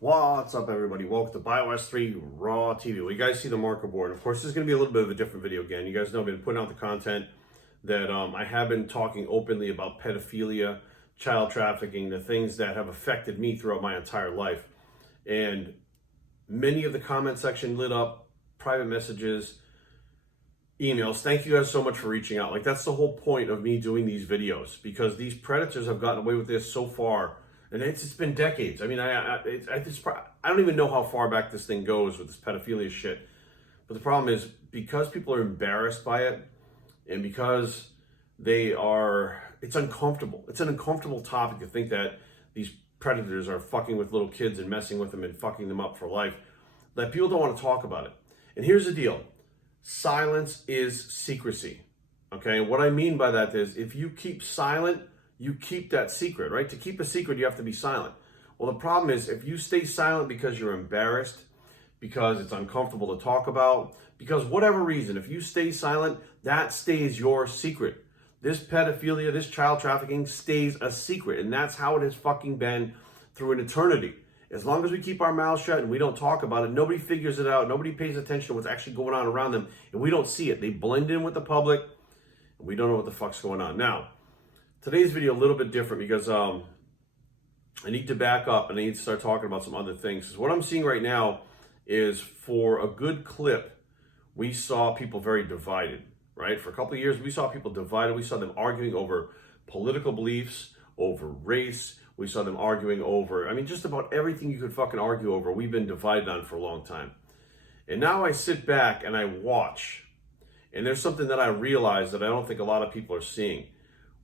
What's up, everybody? Welcome to BioS3 Raw TV. Well, you guys see the marker board. Of course, this is going to be a little bit of a different video again. You guys know I've been putting out the content that I have been talking openly about pedophilia, child trafficking, the things that have affected me throughout my entire life. And many of the comment section lit up, private messages, emails. Thank you guys so much for reaching out. Like, that's the whole point of me doing these videos, because these predators have gotten away with this so far. And it's been decades. I mean, I don't even know how far back this thing goes with this pedophilia shit. But the problem is, because people are embarrassed by it, and because it's uncomfortable. It's an uncomfortable topic to think that these predators are fucking with little kids and messing with them and fucking them up for life, that people don't want to talk about it. And here's the deal. Silence is secrecy. Okay? And what I mean by that is, if you keep silent, you keep that secret, right? To keep a secret, you have to be silent. Well, the problem is, if you stay silent because you're embarrassed, because it's uncomfortable to talk about, because whatever reason, if you stay silent, that stays your secret. This pedophilia, this child trafficking stays a secret. And that's how it has fucking been through an eternity. As long as we keep our mouths shut and we don't talk about it, nobody figures it out. Nobody pays attention to what's actually going on around them. And we don't see it. They blend in with the public. And we don't know what the fuck's going on. Now, today's video a little bit different because I need to back up and I need to start talking about some other things. Because what I'm seeing right now is, for a good clip, we saw people very divided, right? For a couple of years, we saw people divided. We saw them arguing over political beliefs, over race. We saw them arguing over, just about everything you could fucking argue over. We've been divided on for a long time. And now I sit back and I watch. And there's something that I realize that I don't think a lot of people are seeing.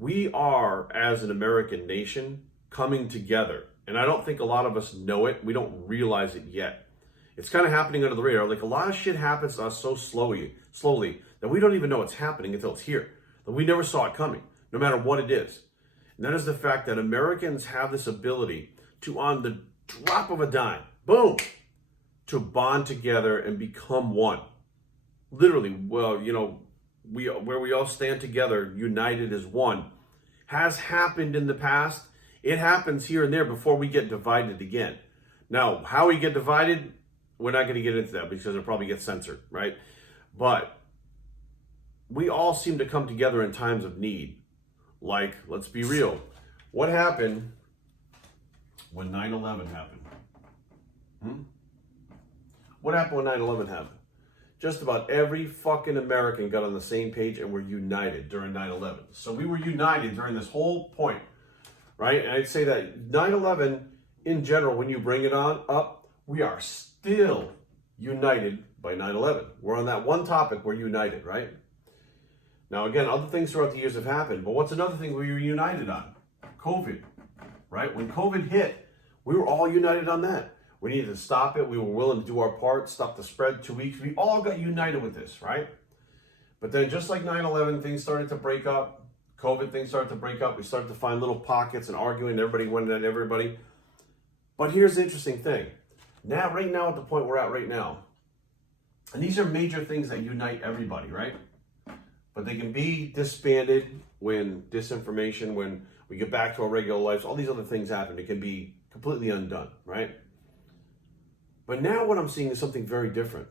We are, as an American nation, coming together. And I don't think a lot of us know it. We don't realize it yet. It's kind of happening under the radar. Like, a lot of shit happens to us so slowly that we don't even know it's happening until it's here. That we never saw it coming, no matter what it is. And that is the fact that Americans have this ability to, on the drop of a dime, boom, to bond together and become one. Literally, well, where we all stand together, united as one, has happened in the past. It happens here and there before we get divided again. Now, how we get divided, we're not going to get into that because it'll probably get censored, right? But we all seem to come together in times of need. Like, let's be real. What happened when 9/11 happened? What happened when 9/11 happened? Just about every fucking American got on the same page and were united during 9/11. So we were united during this whole point, right? And I'd say that 9/11, in general, when you bring it up, we are still united by 9/11. We're on that one topic, we're united, right? Now, again, other things throughout the years have happened, but what's another thing we were united on? COVID, right? When COVID hit, we were all united on that. We needed to stop it. We were willing to do our part, stop the spread 2 weeks. We all got united with this, right? But then, just like 9/11, things started to break up. COVID, things started to break up. We started to find little pockets and arguing. Everybody went at everybody. But here's the interesting thing. Now, right now, at the point we're at right now, and these are major things that unite everybody, right? But they can be disbanded when disinformation, when we get back to our regular lives, all these other things happen. It can be completely undone, right? But now what I'm seeing is something very different.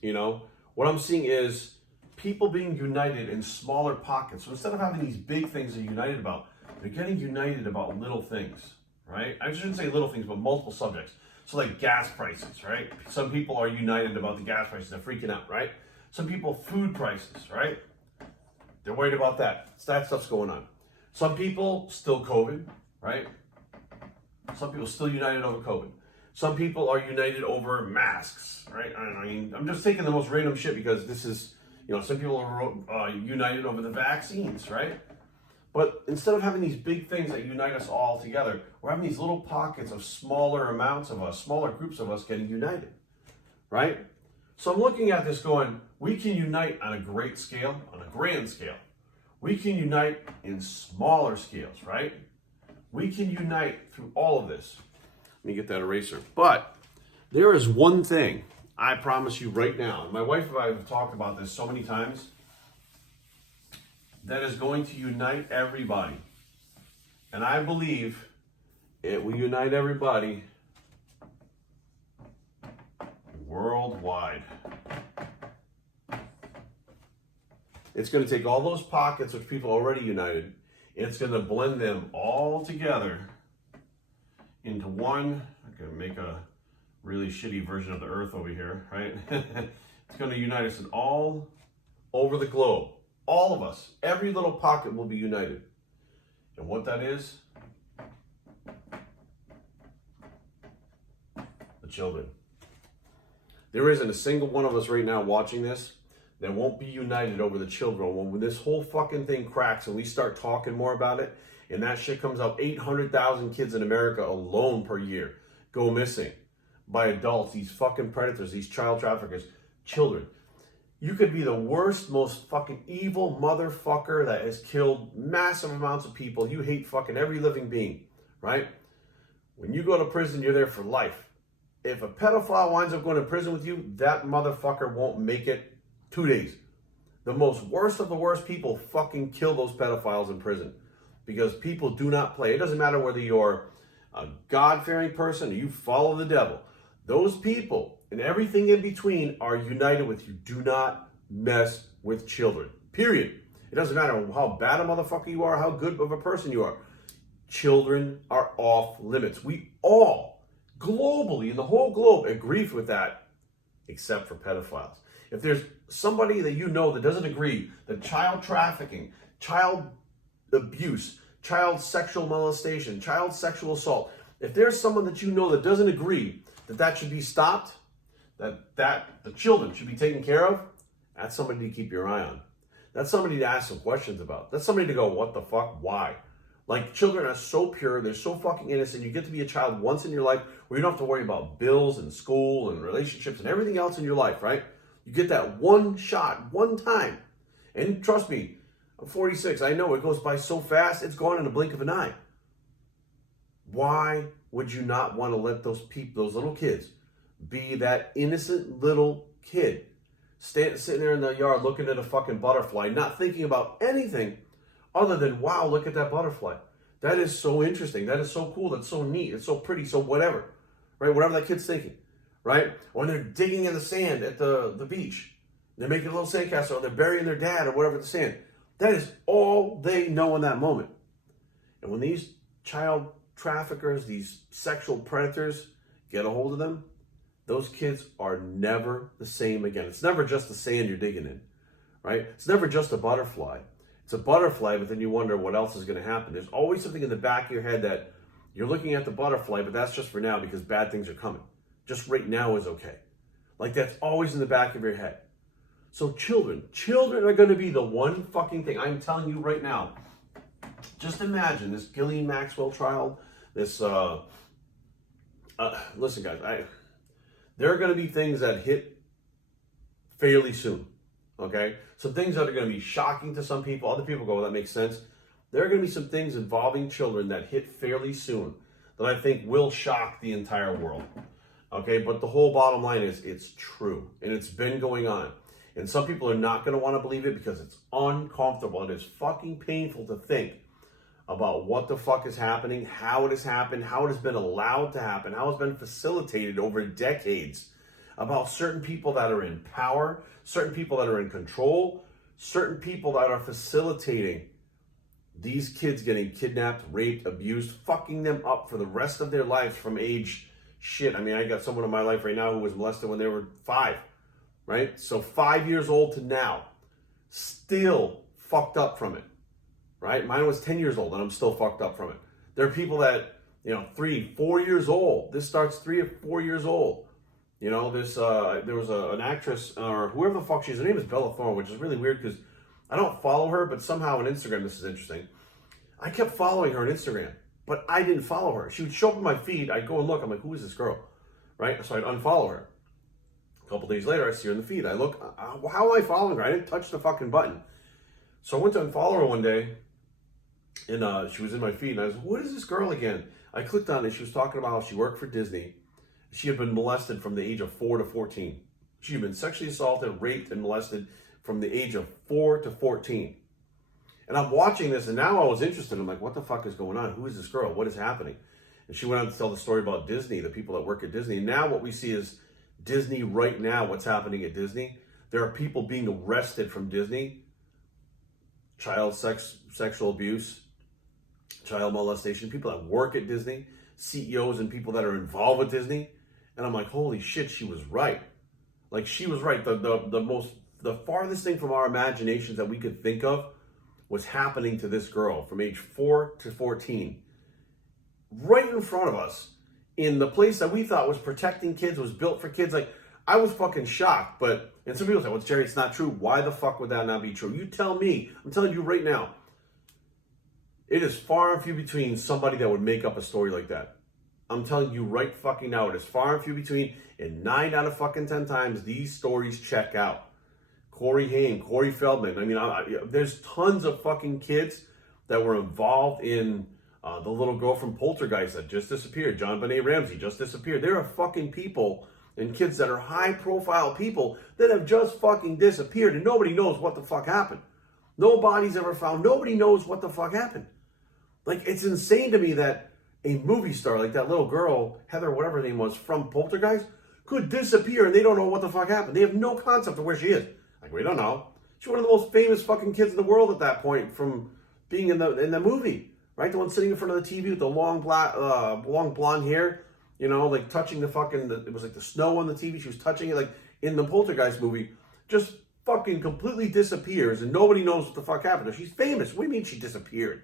What I'm seeing is people being united in smaller pockets. So instead of having these big things they're united about, they're getting united about little things, right? I shouldn't say little things, but multiple subjects. So, like gas prices, right? Some people are united about the gas prices. They're freaking out, right? Some people, food prices, right? They're worried about that. So that stuff's going on. Some people, still COVID, right? Some people still united over COVID. Some people are united over masks, right? I'm just taking the most random shit because this is, some people are united over the vaccines, right? But instead of having these big things that unite us all together, we're having these little pockets of smaller amounts of us, smaller groups of us getting united, right? So I'm looking at this going, we can unite on a great scale, on a grand scale. We can unite in smaller scales, right? We can unite through all of this. Let me get that eraser. But there is one thing I promise you right now, and my wife and I have talked about this so many times, that is going to unite everybody. And I believe it will unite everybody Worldwide. It's going to take all those pockets which people are already united, and it's going to blend them all together into one. I'm going to make a really shitty version of the Earth over here, right? It's going to unite us all over the globe. All of us. Every little pocket will be united. And what that is? The children. There isn't a single one of us right now watching this that won't be united over the children. When this whole fucking thing cracks and we start talking more about it, and that shit comes out, 800,000 kids in America alone per year go missing by adults, these fucking predators, these child traffickers, children. You could be the worst, most fucking evil motherfucker that has killed massive amounts of people. You hate fucking every living being, right? When you go to prison, you're there for life. If a pedophile winds up going to prison with you, that motherfucker won't make it 2 days. The most worst of the worst people fucking kill those pedophiles in prison because people do not play. It doesn't matter whether you're a God-fearing person or you follow the devil. Those people and everything in between are united with you. Do not mess with children. Period. It doesn't matter how bad a motherfucker you are, how good of a person you are. Children are off limits. We all, globally, in the whole globe, agree with that, except for pedophiles. If there's somebody that you know that doesn't agree that child trafficking, child abuse, child sexual molestation, child sexual assault, if there's someone that you know that doesn't agree that that should be stopped, that the children should be taken care of, that's somebody to keep your eye on. That's somebody to ask some questions about. That's somebody to go, what the fuck, why? Like, children are so pure, they're so fucking innocent. You get to be a child once in your life where you don't have to worry about bills and school and relationships and everything else in your life, right? You get that one shot, one time. And trust me, I'm 46. I know it goes by so fast, it's gone in a blink of an eye. Why would you not want to let those people, those little kids, be that innocent little kid, sitting there in the yard looking at a fucking butterfly, not thinking about anything other than, wow, look at that butterfly. That is so interesting. That is so cool. That's so neat. It's so pretty. So whatever, right? Whatever that kid's thinking, right? Or they're digging in the sand at the beach. They're making a little sandcastle, or they're burying their dad or whatever in the sand. That is all they know in that moment. And when these child traffickers, these sexual predators get a hold of them, those kids are never the same again. It's never just the sand you're digging in, right? It's never just a butterfly. It's a butterfly, but then you wonder what else is going to happen. There's always something in the back of your head that you're looking at the butterfly, but that's just for now because bad things are coming. Just right now is okay. Like, that's always in the back of your head. So children are going to be the one fucking thing. I'm telling you right now. Just imagine this Ghislaine Maxwell trial. This, listen guys, there are going to be things that hit fairly soon. Okay? Some things that are going to be shocking to some people. Other people go, well, that makes sense. There are going to be some things involving children that hit fairly soon that I think will shock the entire world. Okay? But the whole bottom line is it's true. And it's been going on. And some people are not going to want to believe it because it's uncomfortable. It is fucking painful to think about what the fuck is happening, how it has happened, how it has been allowed to happen, how it's been facilitated over decades, about certain people that are in power, certain people that are in control, certain people that are facilitating these kids getting kidnapped, raped, abused, fucking them up for the rest of their lives from age shit. I mean, I got someone in my life right now who was molested when they were 5, right? So 5 years old to now, still fucked up from it, right? Mine was 10 years old and I'm still fucked up from it. There are people that, 3, 4 years old. This starts 3 or 4 years old. There was an actress, or whoever the fuck she is, her name is Bella Thorne, which is really weird because I don't follow her, but somehow on Instagram, this is interesting. I kept following her on Instagram, but I didn't follow her. She would show up in my feed, I'd go and look, I'm like, who is this girl, right? So I'd unfollow her. A couple days later, I see her in the feed. I look, how am I following her? I didn't touch the fucking button. So I went to unfollow her one day, and she was in my feed, and I was like, what is this girl again? I clicked on it, she was talking about how she worked for Disney. She had been molested from the age of 4 to 14. She had been sexually assaulted, raped, and molested from the age of 4 to 14. And I'm watching this, and now I was interested. I'm like, what the fuck is going on? Who is this girl? What is happening? And she went on to tell the story about Disney, the people that work at Disney. And now what we see is Disney right now, what's happening at Disney. There are people being arrested from Disney, sexual abuse, child molestation, people that work at Disney, CEOs and people that are involved with Disney. And I'm like, holy shit, she was right. Like, she was right. The farthest thing from our imaginations that we could think of was happening to this girl from age 4 to 14. Right in front of us, in the place that we thought was protecting kids, was built for kids. Like, I was fucking shocked. And some people say, well, Jerry, it's not true. Why the fuck would that not be true? You tell me. I'm telling you right now. It is far and few between somebody that would make up a story like that. I'm telling you right fucking now, it is far and few between, and 9 out of fucking 10 times, these stories check out. Corey Haim, Corey Feldman. I mean, there's tons of fucking kids that were involved in the little girl from Poltergeist that just disappeared. John Benet Ramsey just disappeared. There are fucking people and kids that are high-profile people that have just fucking disappeared, and nobody knows what the fuck happened. No body's ever found. Nobody knows what the fuck happened. Like, it's insane to me that a movie star like that little girl, Heather, whatever her name was, from Poltergeist, could disappear and they don't know what the fuck happened. They have no concept of where she is. Like, we don't know. She's one of the most famous fucking kids in the world at that point from being in the movie, right? The one sitting in front of the TV with the long blonde hair, you know, like touching it was like the snow on the TV. She was touching it, like in the Poltergeist movie. Just fucking completely disappears and nobody knows what the fuck happened. If she's famous, what do you mean she disappeared?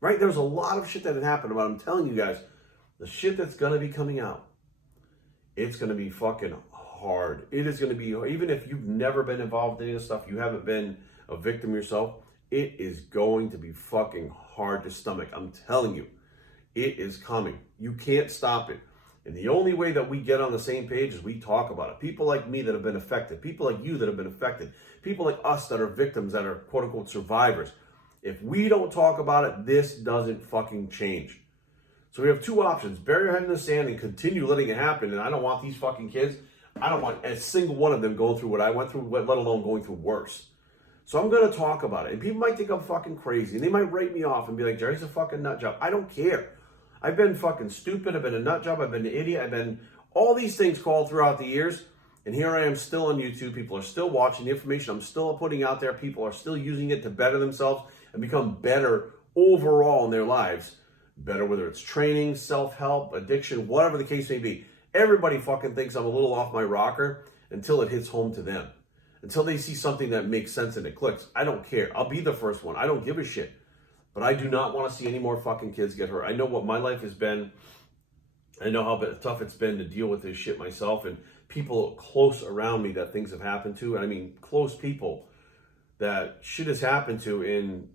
Right? There's a lot of shit that had happened about. I'm telling you guys, the shit that's gonna be coming out, it's gonna be fucking hard. It is gonna be, even if you've never been involved in any of this stuff, you haven't been a victim yourself, it is going to be fucking hard to stomach. I'm telling you, it is coming. You can't stop it. And the only way that we get on the same page is we talk about it. People like me that have been affected, people like you that have been affected, people like us that are victims, that are quote unquote survivors. If we don't talk about it, this doesn't fucking change. So we have two options. Bury your head in the sand and continue letting it happen. And I don't want these fucking kids, I don't want a single one of them going through what I went through, let alone going through worse. So I'm going to talk about it. And people might think I'm fucking crazy. And they might write me off and be like, Jerry's a fucking nut job. I don't care. I've been fucking stupid. I've been a nut job. I've been an idiot. I've been all these things called throughout the years. And here I am still on YouTube. People are still watching the information I'm still putting out there. People are still using it to better themselves and become better overall in their lives. Better, whether it's training, self-help, addiction, whatever the case may be. Everybody fucking thinks I'm a little off my rocker until it hits home to them. Until they see something that makes sense and it clicks. I don't care. I'll be the first one. I don't give a shit. But I do not want to see any more fucking kids get hurt. I know what my life has been. I know how tough it's been to deal with this shit myself, and people close around me that things have happened to. And I mean, close people that shit has happened to, and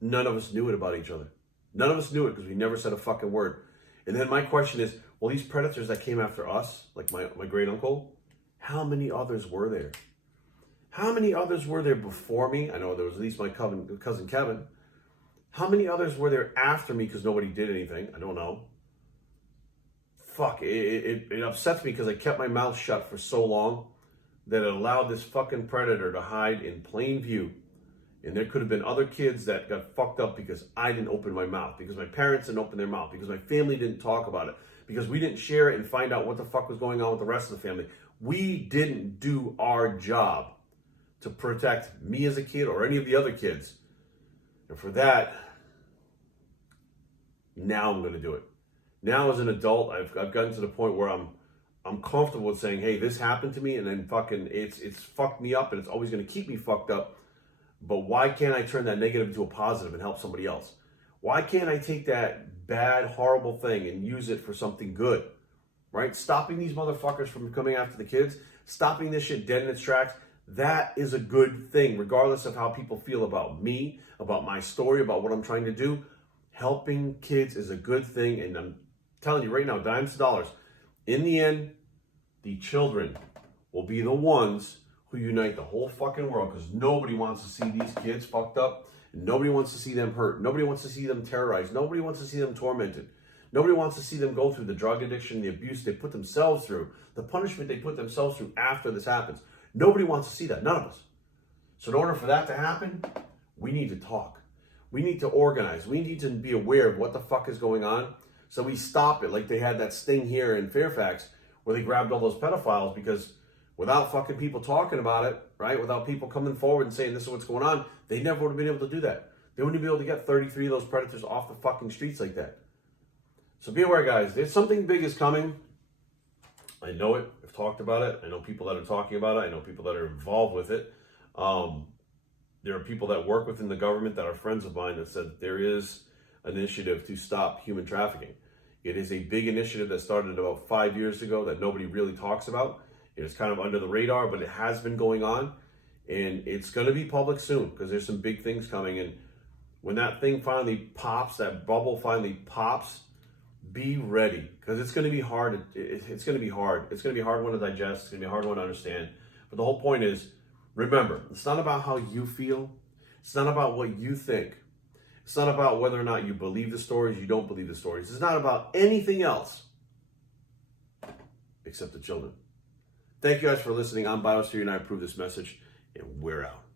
none of us knew it about each other. None of us knew it because we never said a fucking word. And then my question is, well, these predators that came after us, like my great uncle, how many others were there? How many others were there before me? I know there was at least my cousin Kevin. How many others were there after me because nobody did anything? I don't know. Fuck, it upsets me because I kept my mouth shut for so long that it allowed this fucking predator to hide in plain view. And there could have been other kids that got fucked up because I didn't open my mouth, because my parents didn't open their mouth, because my family didn't talk about it, because we didn't share it and find out what the fuck was going on with the rest of the family. We didn't do our job to protect me as a kid or any of the other kids. And for that, now I'm going to do it. Now as an adult, I've gotten to the point where I'm comfortable with saying, hey, this happened to me, and then fucking it's fucked me up, and it's always going to keep me fucked up. But why can't I turn that negative into a positive and help somebody else? Why can't I take that bad, horrible thing and use it for something good? Right? Stopping these motherfuckers from coming after the kids, stopping this shit dead in its tracks, that is a good thing, regardless of how people feel about me, about my story, about what I'm trying to do. Helping kids is a good thing, and I'm telling you right now, dimes to dollars. In the end, the children will be the ones who unite the whole fucking world, because nobody wants to see these kids fucked up, and nobody wants to see them hurt. Nobody wants to see them terrorized. Nobody wants to see them tormented. Nobody wants to see them go through the drug addiction, the abuse they put themselves through, the punishment they put themselves through after this happens. Nobody wants to see that. None of us. So in order for that to happen, we need to talk. We need to organize. We need to be aware of what the fuck is going on, so we stop it. Like they had that sting here in Fairfax where they grabbed all those pedophiles, because without fucking people talking about it, right? Without people coming forward and saying this is what's going on, they never would have been able to do that. They wouldn't be able to get 33 of those predators off the fucking streets like that. So be aware, guys. There's something big is coming. I know it. I've talked about it. I know people that are talking about it. I know people that are involved with it. There are people that work within the government that are friends of mine that said that there is an initiative to stop human trafficking. It is a big initiative that started about 5 years ago that nobody really talks about. It is kind of under the radar, but it has been going on. And it's going to be public soon because there's some big things coming. And when that thing finally pops, that bubble finally pops, be ready, because it's going to be hard. It's going to be hard. It's going to be a hard one to digest. It's going to be a hard one to understand. But the whole point is, remember, it's not about how you feel. It's not about what you think. It's not about whether or not you believe the stories, you don't believe the stories. It's not about anything else except the children. Thank you guys for listening. I'm Biosphere, and I approve this message, and we're out.